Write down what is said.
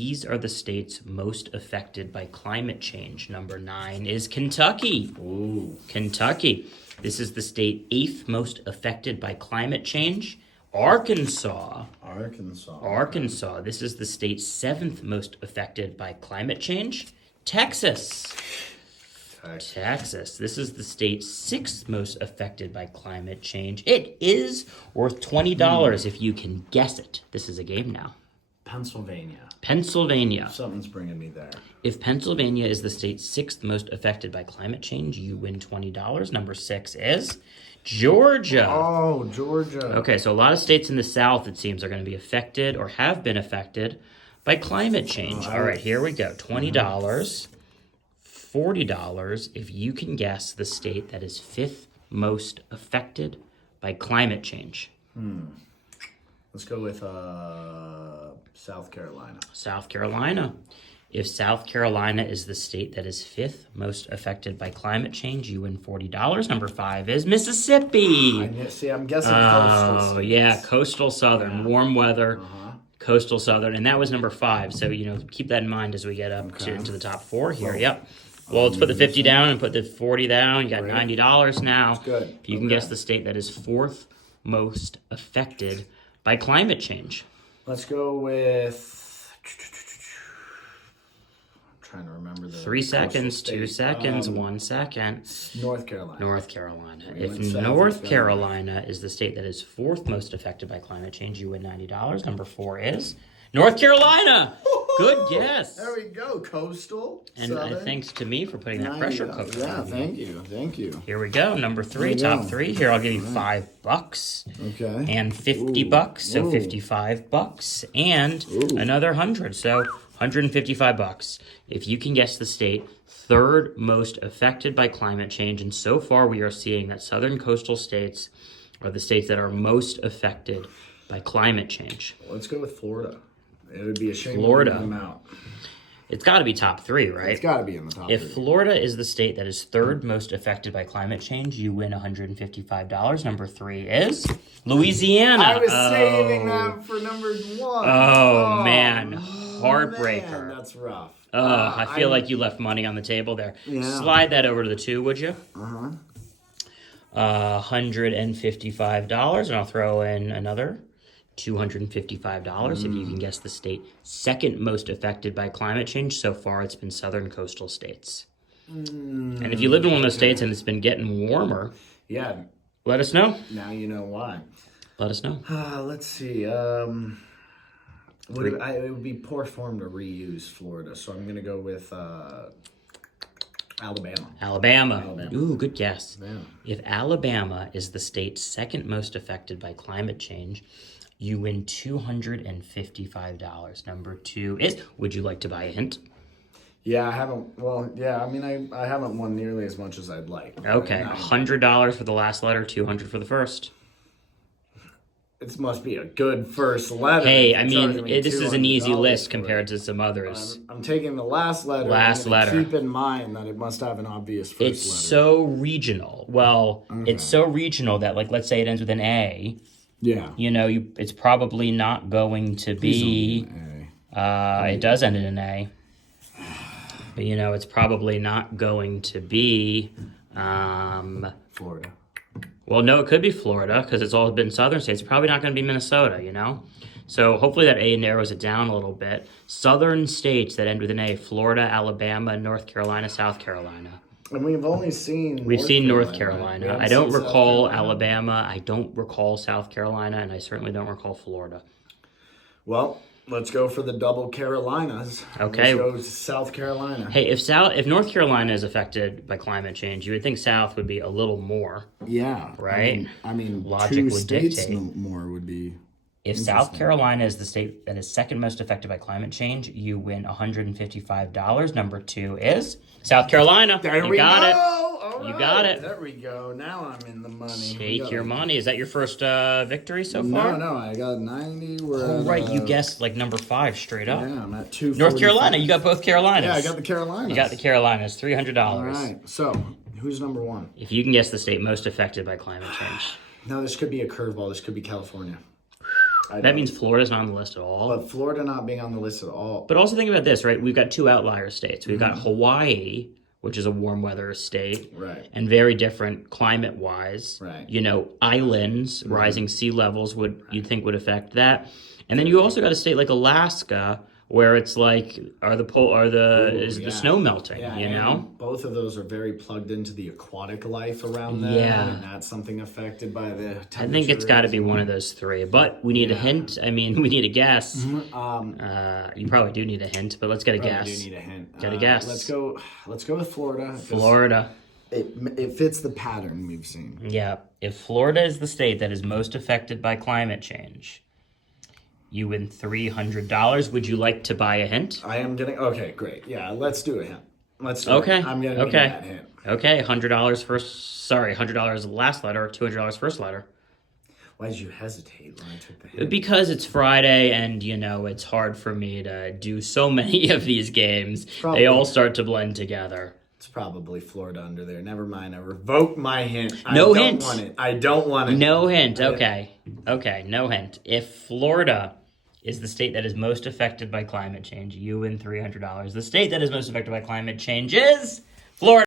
These are the states most affected by climate change. Number 9 is Kentucky. Ooh. Kentucky. This is the state 8th most affected by climate change. Arkansas. Arkansas. This is the state 7th most affected by climate change. Texas. This is the state 6th most affected by climate change. It is worth $20 if you can guess it. This is a game now. Pennsylvania. Something's bringing me there. If Pennsylvania is the state 6th most affected by climate change, you win $20. Number 6 is Georgia. Oh, Georgia. Okay, so a lot of states in the South, it seems, are going to be affected or have been affected by climate change. All right, here we go. $20, $40 if you can guess the state that is 5th most affected by climate change. Let's go with South Carolina. South Carolina. If South Carolina is the state that is 5th most affected by climate change, you win $40. Number 5 is Mississippi. I'm guessing coastal states. Yeah, coastal southern, warm weather, coastal southern, and that was number 5. So, keep that in mind as we get up to the top 4 here. Yep. Well, let's put the 50 down and put the 40 down. You got $90 now. That's good. If you can guess the state that is 4th most affected by climate change. Let's go with... I'm trying to remember the... 3 seconds, 2 state. seconds, 1 second. North Carolina. North Carolina. We If went south, North it's Carolina is the state that is 4th most affected by climate change, you win $90. Number 4 is North Carolina. Good guess. There we go. Coastal. And thanks to me for putting that pressure cooker Yeah, on. thank you. Here we go. Number 3, There we top go. 3. Here, I'll give you $5 Okay. and $50, so Ooh. $55 and another 100, so $155. If you can guess the state 3rd most affected by climate change, and so far we are seeing that southern coastal states are the states that are most affected by climate change. Let's go with Florida. It would be a shame Florida. to leave them out. It's got to be top 3, right? It's got to be in the top If 3. Florida is the state that is 3rd most affected by climate change, you win $155. Number 3 is Louisiana. I was saving that for number 1. Oh, man. Heartbreaker. Man, that's rough. I feel like you left money on the table there. Yeah. Slide that over to the 2, would you? Uh-huh. $155, and I'll throw in another $255 if you can guess the state 2nd most affected by climate change. So far, it's been southern coastal states. And if you lived in one of those states and it's been getting warmer, Yeah, let us know. now you know why. Let us know. Let's see. It would be poor form to reuse Florida, so I'm going to go with Alabama. Alabama. Ooh, good guess. Yeah. If Alabama is the state 2nd most affected by climate change, you win $255. Number 2 is, would you like to buy a hint? Yeah, I haven't. Well, yeah, I mean, I haven't won nearly as much as I'd like. Okay, $100 for the last letter, $200 for the first. It must be a good first letter. Hey, It's I mean, charging me this is an easy $200 list for compared it. to some others. I'm taking the last letter. Last I'm gonna letter. Keep in mind that it must have an obvious first It's letter. so regional. Well, it's so regional that, like, let's say it ends with an A. Yeah. It's probably not going to be. It does end in an A. But, it's probably not going to be. Florida. Well, no, it could be Florida because it's all been southern states. It's probably not going to be Minnesota, So hopefully that A narrows it down a little bit. Southern states that end with an A: Florida, Alabama, North Carolina, South Carolina. And we've only seen. We've seen North We Carolina. haven't I don't seen South recall Carolina. Alabama. I don't recall South Carolina, and I certainly don't recall Florida. Well, let's go for the double Carolinas. Okay. Let's go to South Carolina. Hey, if North Carolina is affected by climate change, you would think South would be a little more. Yeah. Right? I mean, Logic 2 would states dictate. more would be. If South Carolina is the state that is 2nd most affected by climate change, you win $155. Number 2 is South Carolina. There you we got go. it. All You right. got it. There we go. Now I'm in the money. Take your money. Is that your first victory so far? No, I got 90. Oh, right. You guessed like number 5 straight up. Yeah, I'm at 2. North Carolina. You got both Carolinas. Yeah, I got the Carolinas. You got the Carolinas. $300. All right. So, who's number 1? If you can guess the state most affected by climate change. Now, this could be a curveball. This could be California. That means Florida's not on the list at all. But Florida not being on the list at all. But also think about this, right? We've got 2 outlier states. We've Mm-hmm. got Hawaii, which is a warm weather state. Right. And very different climate-wise. Right. You know, islands, rising sea levels you'd think would affect that. And then you also got a state like Alaska, where it's like, the snow melting, Yeah, you and know? both of those are very plugged into the aquatic life around them. Yeah. And that's something affected by the temperature. I think it's got to be one of those 3. But we need a hint. I mean, we need a guess. You probably do need a hint, but let's get a guess. I do need a hint. Get a guess. Let's go with Florida. 'Cause Florida. It fits the pattern we've seen. Yeah. If Florida is the state that is most affected by climate change, you win $300. Would you like to buy a hint? I am getting... Okay, great. Yeah, let's do a hint. Let's do Okay. it. I'm going to need Okay. that hint. Okay, $100 last letter, $200 first letter. Why did you hesitate when I took the hint? Because it's Friday and, you know, it's hard for me to do so many of these games. Probably. They all start to blend together. It's probably Florida under there. Never mind. I revoke my hint. No I hint. don't want it. I don't want it. No hint. Okay. Okay, no hint. If Florida is the state that is most affected by climate change, you win $300. The state that is most affected by climate change is Florida.